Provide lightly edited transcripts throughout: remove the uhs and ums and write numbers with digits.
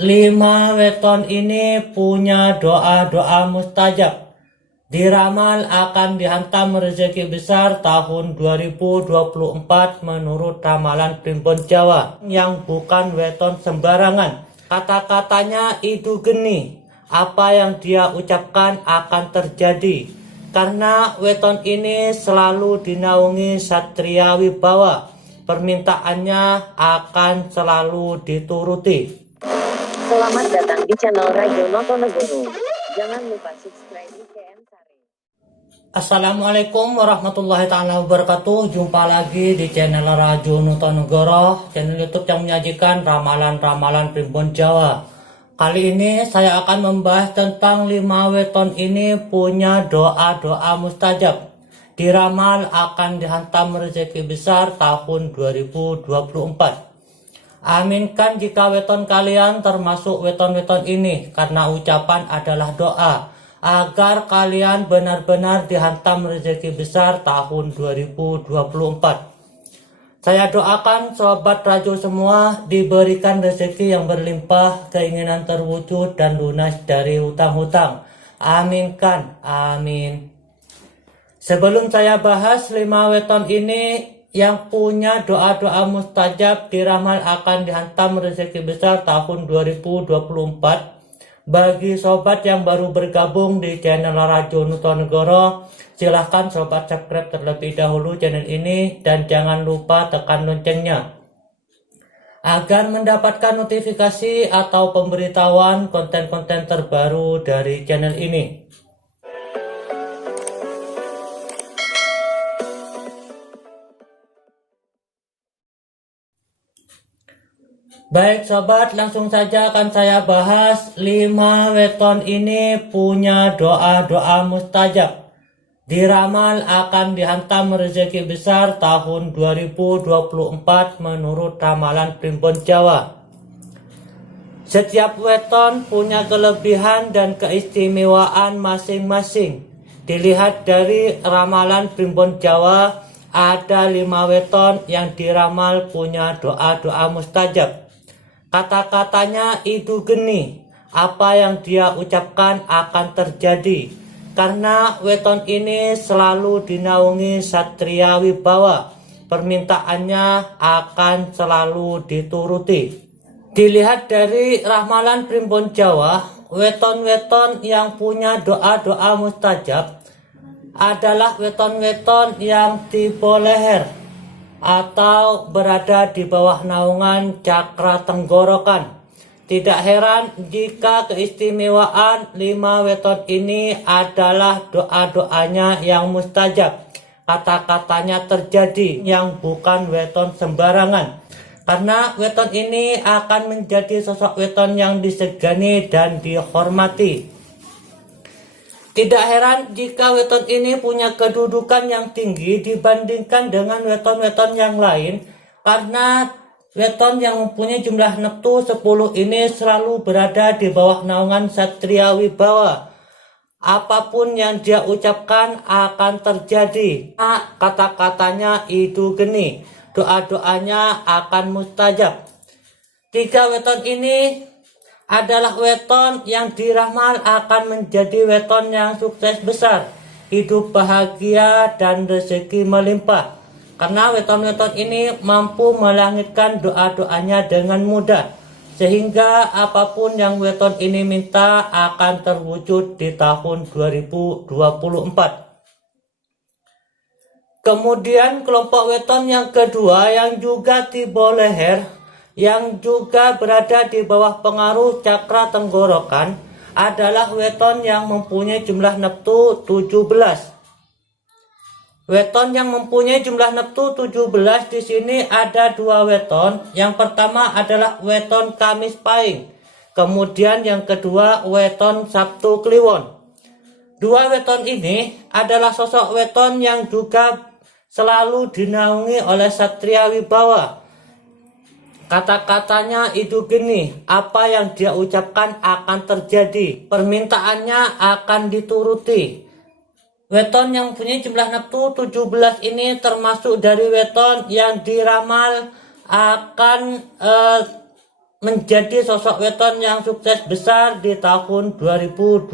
5 weton ini punya doa-doa mustajab. Diramal akan dihantam rezeki besar tahun 2024 menurut ramalan Primbon Jawa yang bukan weton sembarangan. Kata-katanya itu geni, apa yang dia ucapkan akan terjadi. Karena weton ini selalu dinaungi Satria Wibawa, permintaannya akan selalu dituruti. Selamat datang di channel Rajo Notonegoro. Jangan lupa subscribe IKN Sari. Assalamualaikum warahmatullahi ta'ala wabarakatuh. Jumpa lagi di channel Rajo Notonegoro, channel YouTube yang menyajikan ramalan-ramalan Primbon Jawa. Kali ini saya akan membahas tentang 5 weton ini punya doa-doa mustajab. Diramal akan dihantam rezeki besar tahun 2024. Aminkan jika weton kalian termasuk weton-weton ini, karena ucapan adalah doa agar kalian benar-benar dihantam rezeki besar tahun 2024. Saya doakan sobat Rajo semua diberikan rezeki yang berlimpah, keinginan terwujud dan lunas dari hutang-hutang. Aminkan, amin. Sebelum saya bahas 5 weton ini yang punya doa-doa mustajab, diramal akan dihantam rezeki besar tahun 2024. Bagi sobat yang baru bergabung di channel Rajo Notonegoro, silahkan sobat subscribe terlebih dahulu channel ini dan jangan lupa tekan loncengnya agar mendapatkan notifikasi atau pemberitahuan konten-konten terbaru dari channel ini. Baik sobat, langsung saja akan saya bahas 5 weton ini punya doa-doa mustajab. Diramal akan dihantam rezeki besar tahun 2024 menurut ramalan Primbon Jawa. Setiap weton punya kelebihan dan keistimewaan masing-masing. Dilihat dari ramalan Primbon Jawa, ada 5 weton yang diramal punya doa-doa mustajab. Kata-katanya itu geni, apa yang dia ucapkan akan terjadi. Karena weton ini selalu dinaungi Satria Wibawa, permintaannya akan selalu dituruti. Dilihat dari ramalan Primbon Jawa, weton-weton yang punya doa-doa mustajab adalah weton-weton yang tipe leher atau berada di bawah naungan cakra tenggorokan. Tidak heran jika keistimewaan 5 weton ini adalah doa-doanya yang mustajab. Kata-katanya terjadi yang bukan weton sembarangan. Karena weton ini akan menjadi sosok weton yang disegani dan dihormati. Tidak heran jika weton ini punya kedudukan yang tinggi dibandingkan dengan weton-weton yang lain, karena weton yang mempunyai jumlah neptu 10 ini selalu berada di bawah naungan Satria Wibawa. Apapun yang dia ucapkan akan terjadi. Kata-katanya itu geni, doa-doanya akan mustajab. 3 weton ini adalah weton yang diramal akan menjadi weton yang sukses besar, hidup bahagia dan rezeki melimpah. Karena weton-weton ini mampu melangitkan doa-doanya dengan mudah, sehingga apapun yang weton ini minta akan terwujud di tahun 2024. Kemudian kelompok weton yang kedua yang juga tipe leher, yang juga berada di bawah pengaruh cakra tenggorokan, adalah weton yang mempunyai jumlah neptu 17. Weton yang mempunyai jumlah neptu 17 di sini ada 2 weton. Yang pertama adalah weton Kamis Pahing. Kemudian yang kedua weton Sabtu Kliwon. 2 weton ini adalah sosok weton yang juga selalu dinaungi oleh Satria Wibawa. Kata-katanya itu geni, apa yang dia ucapkan akan terjadi. Permintaannya akan dituruti. Weton yang punya jumlah neptu 17 ini termasuk dari weton yang diramal akan menjadi sosok weton yang sukses besar di tahun 2024.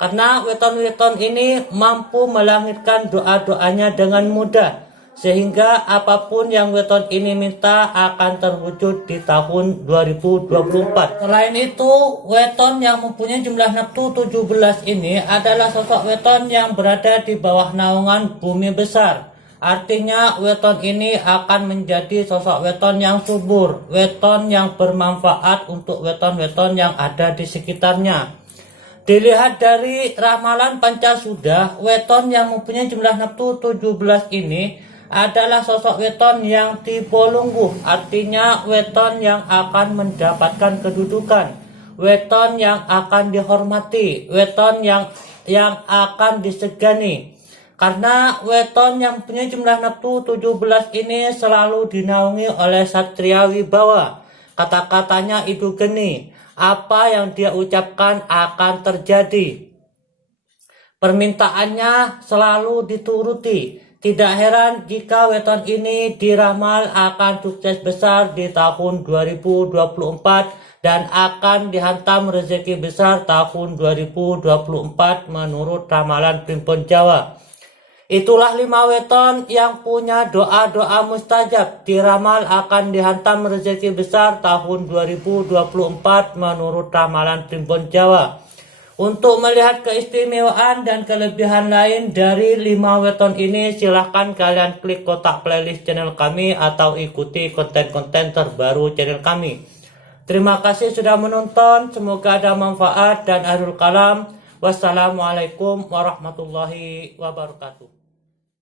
Karena weton-weton ini mampu melangitkan doa-doanya dengan mudah, sehingga apapun yang weton ini minta akan terwujud di tahun 2024. Selain itu, weton yang mempunyai jumlah nafsu 17 ini adalah sosok weton yang berada di bawah naungan bumi besar. Artinya weton ini akan menjadi sosok weton yang subur, weton yang bermanfaat untuk weton-weton yang ada di sekitarnya. Dilihat dari ramalan Pancasuda, weton yang mempunyai jumlah nafsu 17 ini adalah sosok weton yang tipe lungguh, artinya weton yang akan mendapatkan kedudukan, weton yang akan dihormati, weton yang akan disegani. Karena weton yang punya jumlah nafsu 17 ini selalu dinaungi oleh Satria Wibawa. Kata-katanya itu geni, apa yang dia ucapkan akan terjadi. Permintaannya selalu dituruti. Tidak heran jika weton ini diramal akan sukses besar di tahun 2024 dan akan dihantam rezeki besar tahun 2024 menurut ramalan Primbon Jawa. Itulah 5 weton yang punya doa-doa mustajab, diramal akan dihantam rezeki besar tahun 2024 menurut ramalan Primbon Jawa. Untuk melihat keistimewaan dan kelebihan lain dari 5 weton ini, silahkan kalian klik kotak playlist channel kami atau ikuti konten-konten terbaru channel kami. Terima kasih sudah menonton, semoga ada manfaat dan akhirul kalam. Wassalamualaikum warahmatullahi wabarakatuh.